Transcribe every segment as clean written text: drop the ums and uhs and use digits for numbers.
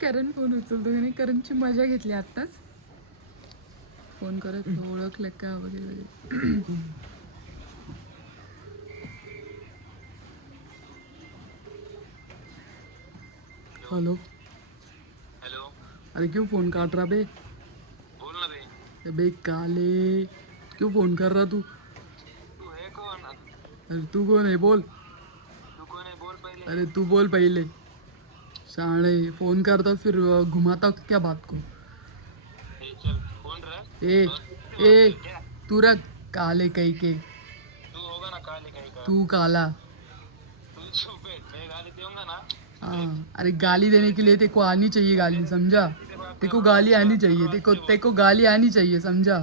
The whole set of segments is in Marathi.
करण फोन उचलतो का नाही. करणची मजा घेतली आत्ताच. फोन करत ओळखलं का वगैरे वगैरे. Hello hello. अरे क्यों फोन काट रहा बे. बोल ना बे। बे काले क्यों फोन कर रहा तू. तू है कौन? अरे तू कौन है बोल. तू कौन है बोल पहले। अरे तू बोल पहले. शाणे फोन करता फिर घुमाता क्या बात को. ए चल फोन रख ए और किससे ए बात कर क्या? तू रख काले कहीं के. तू होगा ना काले कहीं का। तू काला. तू चुप है, मैं गाली दूंगा ना। हाँ अरे गाली देने के लिए तेरे को आनी चाहिए गाली समझा. तेरे को गाली आनी चाहिए. तेरे को गाली आनी चाहिए समझा.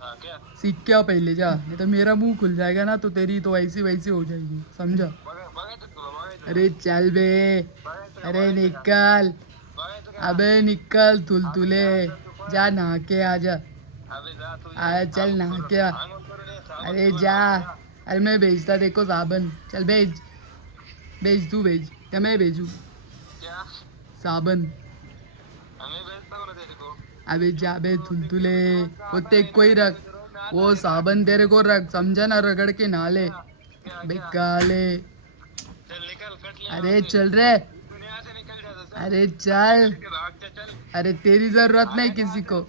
हाँ क्या? सीख के आओ पहले जा. नहीं तो मेरा मुंह खुल जाएगा ना तो तेरी तो ऐसी वैसी हो जाएगी समझा. बघा बघायचं तुला बघायचं अरे चल बे. बघायचं का? अरे निकल. बघायचं का? अबे निकल तुलतुले. जा नहा के आ जा. अबे जा तू अरे चल नहा के आ. आंघोळ करून ये, साबण अरे बिबण जा. लावून जा. अरे मैं भेजता देखो साबन. चल भेज. भेज तू भेज या मैं भेजू. क्या? साबन. हमें भेजता हूँ ना तेरे को। अबे जा बे तुलतुले. वो तेरे को ही रख. वो साबन तेरे को रख समझा ना. रगड़ के नहा ले बे काले. चल निकल कट ले। अरे चल रे. तूने यहाँ से निकल जा चल। अरे चल. भाग जा चल। अरे तेरी जरूरत नहीं किसी को.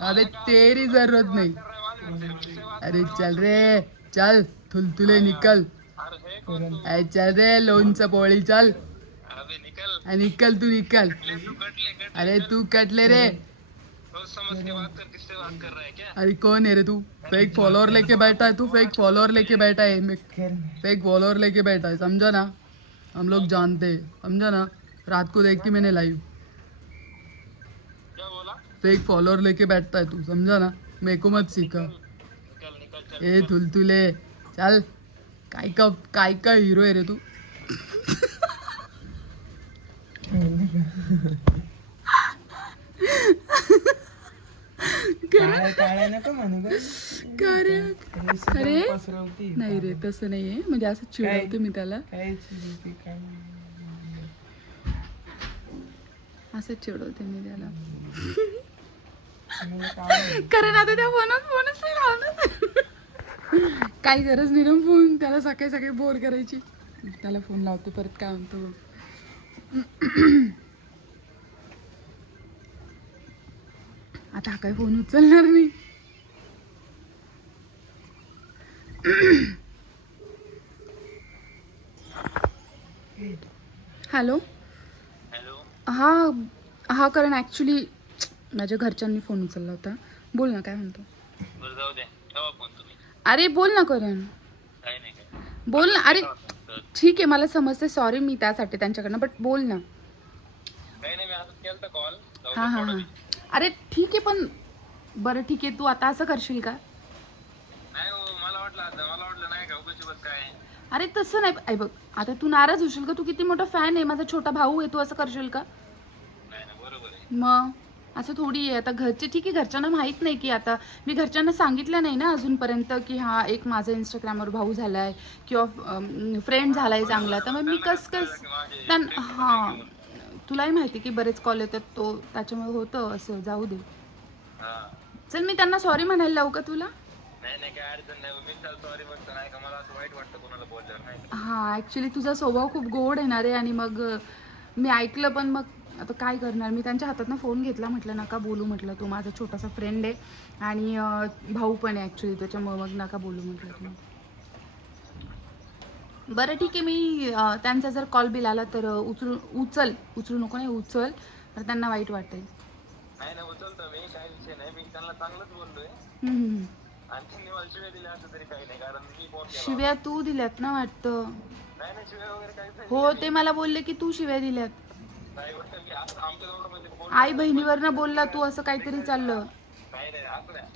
अबे तेरी जरूरत नहीं. कर रहा है मालूम है तेरे को, किससे बात अरे चल रे. चल तुलतुले निकल. अरे है कौन तू? अरे चल रे लोणचं पोळी चल. अबे निकल। निकल तू निकल. तू कट ले अरे तू कट ले रे. सोच समझ के बात कर, किससे बात कर रहा है क्या? अरे कौन है रे तू. फेक फॉलोअर लेके बैठा है तू. फेक फॉलोअर लेके बैठा है. फेक फॉलोअर लेके बैठा है समझा ना. हम लोग जानते हैं समझा ना. रात को देख के मैंने लाइव. क्या बोला? फेक फॉलोअर लेके बैठता है तू समझा ना. मेरे को मत सीखा. निकल निकल चल। ए तुलतुले चल. काय का हीरो आहे रे तू. अरे नाही रे तसं नाहीये. म्हणजे असं चिडवते मी त्याला. असं चिडवते मी त्याला. कारण आता त्या फोनच नाही लावणार. काही गरज नाही ना फोन त्याला सकाळी सकाळी बोर करायची. त्याला फोन लावते परत काय म्हणतो. आता हा काय फोन उचलणार नाही. हॅलो. हेलो। हा करण ॲक्च्युली माझ्या घरच्यांनी फोन उचलला होता. बोल ना काय म्हणतो. बरं जाऊ दे, ठेवा फोन तुम्ही. अरे बोल ना करण. काही नाही काय. बोल ना. अरे ठीक आहे मला समजते. सॉरी मी त्यासाठी त्यांच्याकडनं. बट बोल ना. काही नाही, मी असंच केलता कॉल. हां हां हां. अरे ठीक आहे पण बरं ठीक आहे. तू आता असं करशील का. नाही हो, मला वाटलं नाही का उगाच बस काय. अरे तसं नाही. ऐ बघ आता तू नाराज होशील का. तू किती मोठा फॅन आहे. माझा छोटा भाऊ आहे. तू असं करशील का. नाही ना, बरोबर आहे. मग असं थोडी आहे. आता घरचे ठीक आहे. घरच्यांना माहीत नाही की आता मी घरच्यांना सांगितलं नाही ना अजूनपर्यंत की हा एक माझा इंस्टाग्रामवर भाऊ झाला आहे किंवा फ्रेंड झाला आहे चांगला. तर मग मी त्यांना हां तुलाही माहिती की बरेच कॉल येतात तो त्याच्यामुळे होतं असं. जाऊ दे. हां. चल मी त्यांना सॉरी म्हणायला लावू का तुला. नाही काय अडचण नाही. मी चल सॉरी म्हणतो नाही का, मला असं वाईट वाटतं कोणाला बोलल्यावर नाही का. हां ॲक्च्युली तुझा स्वभाव खूप गोड येणार आहे आणि मग मी ऐकलं पण मग आता काय करणार. मी त्यांच्या हातातनं फोन घेतला. म्हटलं नका बोलू. म्हटलं तो माझा छोटासा फ्रेंड आहे आणि भाऊ पण आहे ॲक्च्युली. त्याच्यामुळे मग नका बोलू म्हटलं तुम्ही. बरं ठीक आहे. मी त्यांचा जर कॉल बिल आला तर उचलू नको नाही उचल. तर त्यांना वाईट वाटेल. नाही उचलतो मी, काही विषय नाही. मी त्यांना चांगलंच बोललोय. आणि त्यांनी मला शिव्या दिल्या असं तरी काही नाही, कारण मी फोन केला. शिव्या तू दिल्यात ना वाटतं. नाही शिव्या वगैरे काहीच नाही. हो ते मला बोलले की तू शिव्या दिल्यात. नाही वाटतं की असं आमच्याजवळ म्हणजे बोल. आई बहिणीवरनं बोलला तू असं काहीतरी चाललं. नाही असं नाही.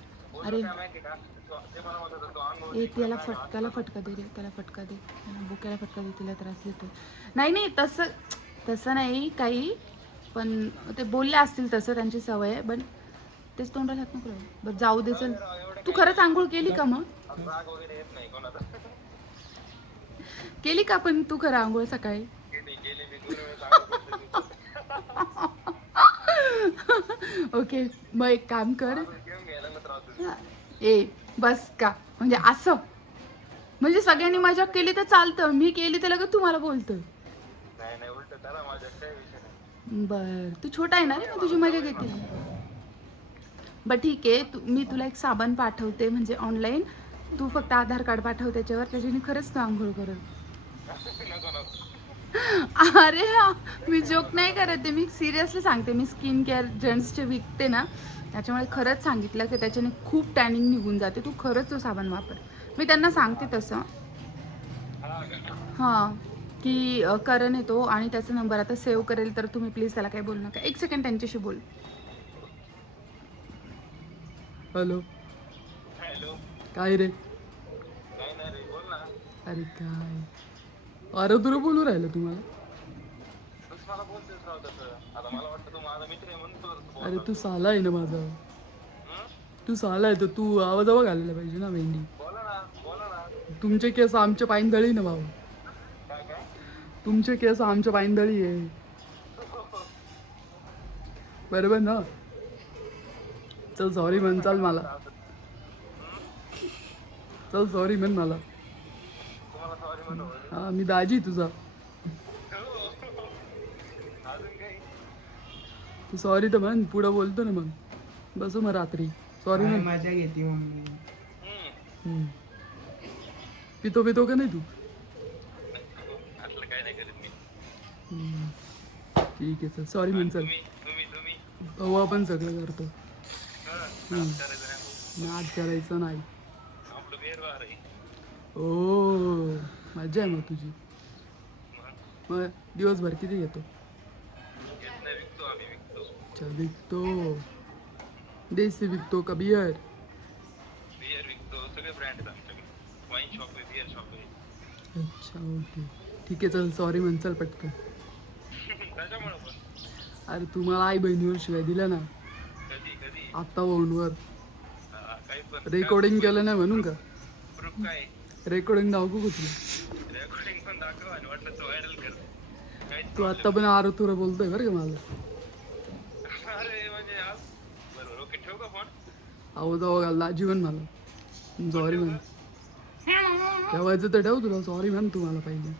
अरे काय माहिती का, ते मला म्हणत होतं, तो अंगावर ए त्याला फटका दे रे. त्याला फटका दे. बुक्याला फटका दे. तिला त्रास देतो. नाही तसं नाही काही. पण ते बोलले असतील तसं. त्यांची सवय आहे. पण तेच तोंडाला हात नको. बरं जाऊ दे चल. तू खरंच आंघोळ केली का मग. राग वगैरे येत नाही कोणाचा. केली का पण तू खरं आंघोळ सकाळी. गेली मी 2 वेळेस आंघोळ केली. ओके मग एक काम कर. घेऊन घ्यायला राहतो. ए बस का म्हणजे असं म्हणजे सगळ्यांनी मजा केली तर चालतं, मी केली तर लगेच तुम्हाला बोलतोय. नाही नाही उलट करा माझ्या काही विषय नाही. बर तू छोटा आहे ना रे, मग तुझी मजा घेते. बर ठीक आहे, मी तुला एक साबण पाठवते म्हणजे ऑनलाईन. तू फक्त आधार कार्ड पाठव त्याच्यावर, त्याच्याने खरंच तू आंघोळ करेल. नको नको. अरे हा मी जोक नाही करत आहे, मी सिरियसली सांगते. मी स्किन केअर जेंट्सचे विकते ना, त्याच्यामुळे खरंच सांगितलं की त्याच्याने खूप टॅनिंग निघून जाते. तू खरंच तो साबण वापर. मी त्यांना सांगते तसं. हां की करण येतो आणि त्याचा नंबर आता सेव्ह करेल, तर तुम्ही प्लीज त्याला काही बोलू नका. एक सेकंड त्यांच्याशी बोल. Hello hello. काय रे? नाही नाही रे बोल ना. अरे काय अरे तुला बोलू राहिलं तुम्हाला. तूच मला बोलतोस राव तसं. आता मला वाटतं तू माझा मित्र आहे म्हणून तू अरे तू साला आहे ना माझा. हं? तू साला आहे तर तू आवाजावर घालायला पाहिजे ना मेंढी. बोला ना बोला ना. तुमचे केस आमच्या पायंदळी ना भाऊ. काय काय. तुमचे केस आमच्या पायंदळी आहे बरोबर ना. चल सॉरी म्हण. चाल मला चल सॉरी म्हण मला. तुम्हाला सॉरी म्हणू. हा मी दाजी तुझा. अजून काही. तू सॉरी तर म्हण. पुढं बोलतो ना मग. बसू मग रात्री. सॉरी म्हण. मजा घेते मम्मी. पितो पितो का नाही तू? असलं काय नाही करत मी. ठीक आहे चल सॉरी म्हण. चल तुम्ही तुम्ही तुम्ही भाऊ आपण सगळं करतो. करायचं नाही. नाद करायचं नाही. आपलं बेरवार आहे. ओ मजा आहे मग तुझी. मग मग दिवसभर किती घेतो? घेत नाही विकतो आम्ही विकतो. अच्छा विकतो. देसी विकतो का बियर? बियर विकतो. सगळे ब्रँड आहेत आमच्याकडे. वाईन शॉप आहे बियर शॉप आहे. अच्छा ओके ठीक आहे चल सॉरी म्हण. चल पटकन. त्याच्यामुळे पण अरे तू मला आई बहिणीवर शिवाय दिल्या ना कधी कधी आत्ता फोनवर. काही पण रेकॉर्डिंग केलं नाही म्हणून का? प्रूफ काय. रेकॉर्डिंग दाखवू कुठली? रेकॉर्डिंग पण दाखव आणि वाटलं तर व्हायरल कर. काहीच तू आत्ता पण आरो तुरा बोलतोय बरं का मला. अरे म्हणजे आज बरोबर ओके ठेवू का फोन. आवाज आवा घालला जीवन मला. सॉरी म्हण. ठेवायचं तर ठेव. तुला सॉरी म्हण तू मला पहिले.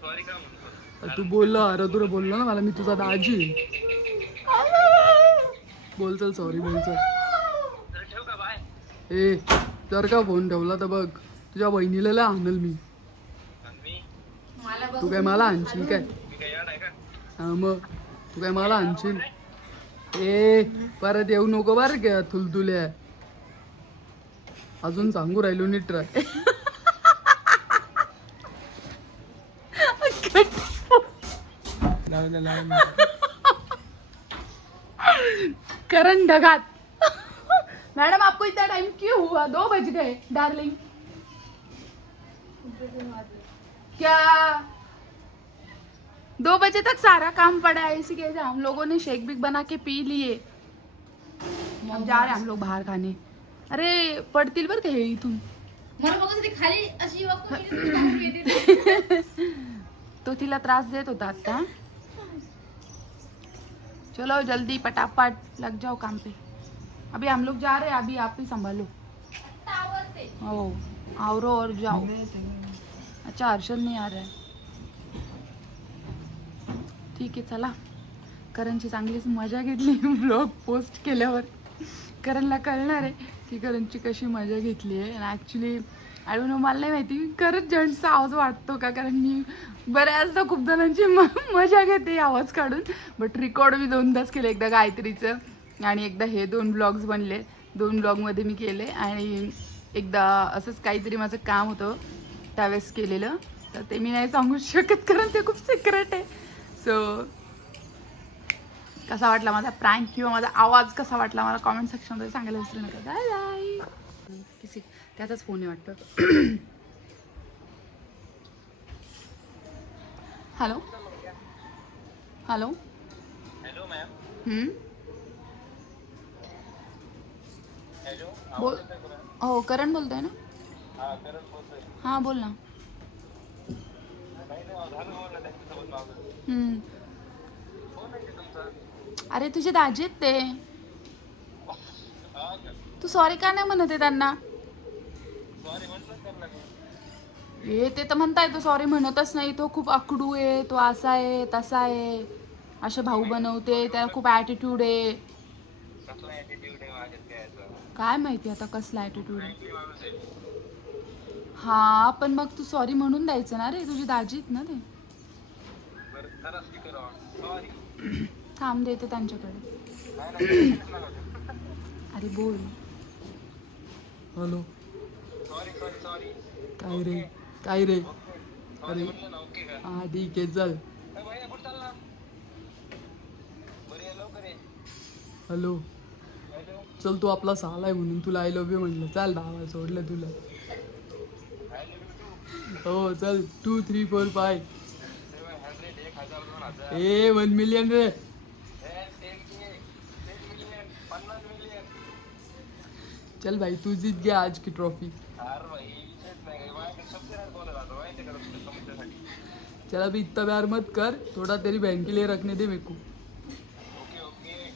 सॉरी का म्हणतो. तू बोलला अरे तुला बोललो ना मला मी तुझा दाजी आहे. बोल चल सॉरी बोल चल. तर ठेवू का बाय. ए जर का फोन ठेवला तर बघ तुझ्या बहिणीला लय आणल मी. आणि मी तू काय मला आणशील काय? मी काय याड आहे का. हा मग तू काय मला आणशील? ए परत येऊ नको बरं का थुलथुल्या. अजून सांगू राहिलो नीट राह. करण ढगात. मैडम आपको इतना टाइम क्यों हुआ? 2 बज गए डार्लिंग. क्या 2 बजे तक सारा काम पड़ा है इसी के. हम लोगों ने शेक बिक बना के पी लिए. अब जा रहे हैं हम लोग बाहर खाने. अरे पडतील बरं का हे इथून. मला बघत होती खाली अशी वाकून गेली, बाहेर गेली. तो तिला त्रास देत होता आता. चलो जल्दी फटाफट लग जाओ काम पे. अभी हम लोग जा रहे हैं. अभी आप ही संभालो. आवडते. हो आवरो और जाओ. अच्छा हर्षद नहीं आ रहा है. ठीक आहे चला. करणची चांगलीच मजा घेतली ब्लॉग पोस्ट केल्यावर. करणला कळणार आहे की करणची कशी मजा घेतली आहे. आणि ॲक्च्युली आय डोंट नो मला नाही माहिती खरंच जेंट्सचा आवाज वाटतो का. कारण मी बऱ्याचदा खूप जणांची मजा घेते आवाज काढून. बट रेकॉर्ड मी 2दाच केलं. एकदा गायत्रीचं आणि एकदा हे 2 ब्लॉग्स बनले. 2 ब्लॉगमध्ये मी केले. आणि एकदा असंच काहीतरी माझं काम होतं त्यावेळेस केलेलं. तर ते मी नाही सांगू शकत कारण ते खूप सिक्रेट आहे. सो कसा वाटला माझा प्रँक किंवा माझा आवाज कसा वाटला मला कॉमेंट सेक्शनमध्ये सांगायला विसरू नका. Bye bye. किसी त्याचाच फोन आहे वाटतं. Hello hello. Hello ma'am. Hello बोल. हो करण बोलतोय ना. हा करत बोलतोय. हां बोल ना. नाही नाही झालं बोलणं त्यांच्यासोबत माझं. फोन आहे तुमचा. अरे तुझे दाजी आहेत ते. हा का? तू सॉरी का नाही म्हणत आहे त्यांना? सॉरी म्हटलं त्यांना मी. ते तर म्हणताय तो सॉरी म्हणतच नाही. तो खूप अकडू आहे, तो असा आहे तसा आहे, असे भाऊ बनवते, त्याला खूप ॲटिट्यूड आहे. कसला ॲटिट्यूड आहे माझ्यात काय याचा? काय माहिती आता कसला ॲटिट्यूड आहे. फ्रँकली माणूस आहे. हा पण मग तू सॉरी म्हणून द्यायचं ना रे, तुझी दाजी आहेत ना ते. बरं करा स्पीकर ऑन. सॉरी. थांब देते त्यांच्याकडे. नाही नाही नका. अरे बोल. हॅलो. Sorry sorry sorry. काय रे काय रे? सॉरी म्हटलं ना ओके का? हा ठीक आहे चल. भैया कुठं चालला? बरं ये लवकर ये. हॅलो. हॅलो. चल तू आपला साला आहे म्हणून तुला आय लव्ह यू म्हणलं. चल भावा सोडलं तुला. I love you too. हो चल 2 3 4 5. 700 1000 2000. ए 1 मिलियन रे. 10 मिलियन 50 मिलियन. चल भाई तू जीत गया आज की ट्रॉफी. अरे भाई विषयच नाही काही. माझ्याकडे शब्द नाही बोलत आता माहिती आहे का तुमच्या समस्यासाठी. चल अभी इतना प्यार मत कर. थोड़ा तेरी बहन के लिए रखने दे मेरे को. Okay okay.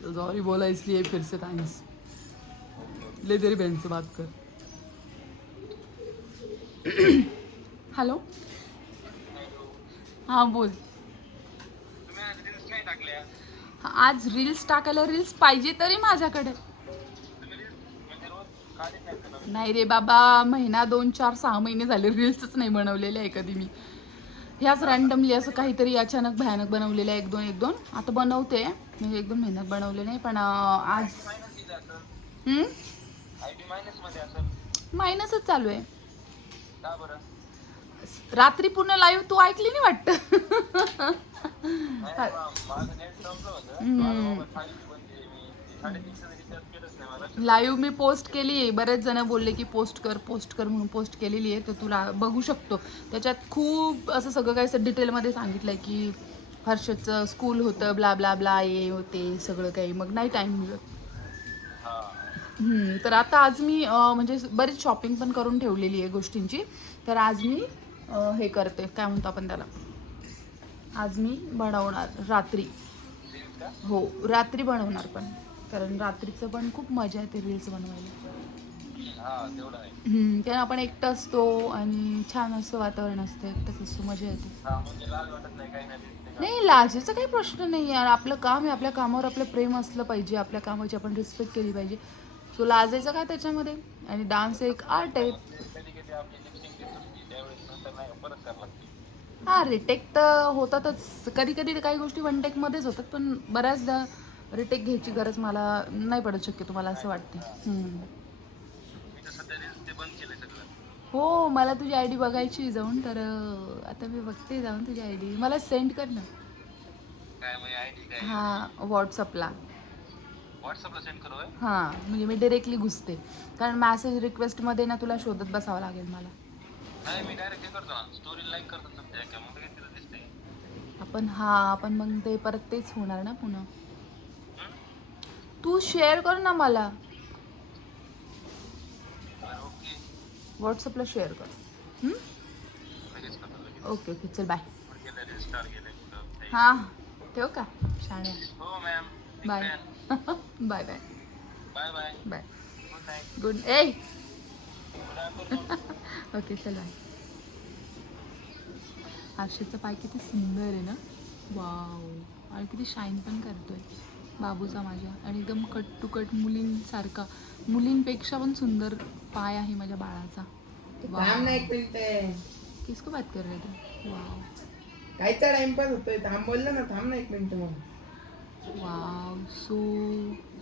चल सॉरी बोला इसलिए फिर से थैंक्स. ले तेरी बहन से बात कर. हॅलो. हां बोल. तुम्ही आज रील्स नाही टाकल्या. आज रील्स टाकायला रील्स पाहिजे तरी माझ्याकडे तुम्ही रील्स म्हणजे रोज काढत नाही का नवीन? नाही रे बाबा. महिना 2 4 6 महिने झाले रील्सच नाही बनवलेले आहे कधी मी. ह्याच रँडमली असं काहीतरी अचानक भयानक बनवलेलं आहे 1-2 आता बनवते. म्हणजे 1-2 महिन्यात बनवले नाही पण आज मायनस दिलं असेल. आयडी मायनस मध्ये असेल. मायनसच चालू आहे. का बरं? रात्री पूर्ण लाईव्ह तू ऐकली नाही वाटतं. नाही माझं नेट संपलं होतं. माझा मोबाईल 5G बंद आहे. मी 350 रिचार्ज केलंच नाही मला. लाईव्ह मी पोस्ट केली आहे. बरेच जण बोलले की पोस्ट कर म्हणून पोस्ट केलेली आहे. तर तुला बघू शकतो. त्याच्यात खूप असं सगळं काही असं डिटेलमध्ये सांगितलं आहे की हर्षदचं स्कूल होतं ब्ला ब्ला ब्ला हे होते सगळं काही. मग नाही टाईम मिळत. तर आता आज मी म्हणजे बरीच शॉपिंग पण करून ठेवलेली आहे गोष्टींची. तर आज मी हे करते काय म्हणतो आपण त्याला. आज मी बनवणार रात्री. हो रात्री बनवणार पण. कारण रात्रीचं पण खूप मजा येते रील्स बनवायला. हा तेवढं आहे. त्यानं आपण एकटं असतो आणि छान असं वातावरण असतं. एकटंच असतो मजा येते. हा म्हणजे लाज वाटत नाही काही नाही. नाही लाजेचा काही प्रश्न नाही यार. आपलं काम आहे. आपल्या कामावर आपलं प्रेम असलं पाहिजे. आपल्या कामाची आपण रिस्पेक्ट केली पाहिजे. सो लाजायचं काय त्याच्यामध्ये. आणि डान्स एक आर्ट आहे. कधी कधी आपली लिपसिंग दिसते त्यावेळेस नंतर नाही परत करावं लागते. हां रिटेक तर होतातच. कधी कधी काही गोष्टी वन टेकमध्येच होतात पण बऱ्याचदा रिटेक घ्यायची गरज मला नाही पडत शक्यतो मला असं वाटते. मी तर सध्या रील्स ते बंद केले सगळं. हो मला तुझी आय डी बघायची जाऊन. तर आता मी बघते जाऊन तुझी आय डी. मला सेंड कर ना. काय म्हणजे आयडी काय? हां व्हॉट्सअपला. व्हॉट्सअपला सेंड करू होय? हां म्हणजे मी डिरेक्टली घुसते. कारण मॅसेज रिक्वेस्टमध्ये ना तुला शोधत बसावं लागेल मला. नाही मी डायरेक्ट हे करतो ना स्टोरी लाईक करतो तुमच्या अकाउंट मध्ये तिला दिसते. आपण मग ते परत तेच होणार ना पुन्हा. तू शेअर कर ना मला. ओके व्हॉट्सअपला शेअर कर. लगेच करतो लगेच. ओके ओके चल बाय. गेले रे स्टार गेले कुठं. हां ठेव का शाण्या. हो ma'am. Bye. Bye bye bye bye. Bye. Good night. Good good afternoon. Okay चल बाय. हर्षदचा पाय किती सुंदर आहे ना. वाव. आणि किती शाईन पण करतोय बाबूचा माझ्या. आणि एकदम कट टू कट मुलींसारखा. मुलींपेक्षा पण सुंदर पाय आहे माझ्या बाळाचा. थांब ना एक मिनिट. किसको बात कर रहे थे. वाव कायचा टाइमपास होतोय. थांब बोललं ना. थांब ना एक मिनिट. मग वाव सो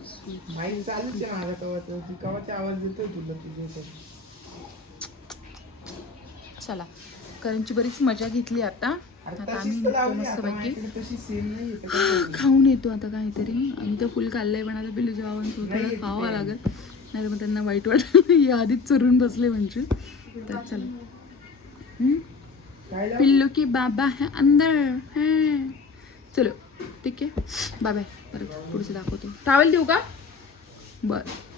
स्वीट. माईक चालूच आहे माझा कवाचा. कवाचा आवाज येतोय तुला तुझ्या. चला करणची बरीच मजा घेतली आता. आता आम्ही निघतो मस्तपैकी. तशी सेम नाही येत काय. खाऊन येतो आता काहीतरी. आम्ही तर फुल खाल्लंय पण आता पिल्लू जेवण थोडं खावं लागेल. नाही मग त्यांना वाईट वाटेल. आधीच चरून बसले म्हणजे. तर चला. पिल्लू की बाबा है अंदर है. चलो ठीक आहे बाय बाय. परत पुढचं दाखवतो. ट्रॅव्हल देऊ का. बरं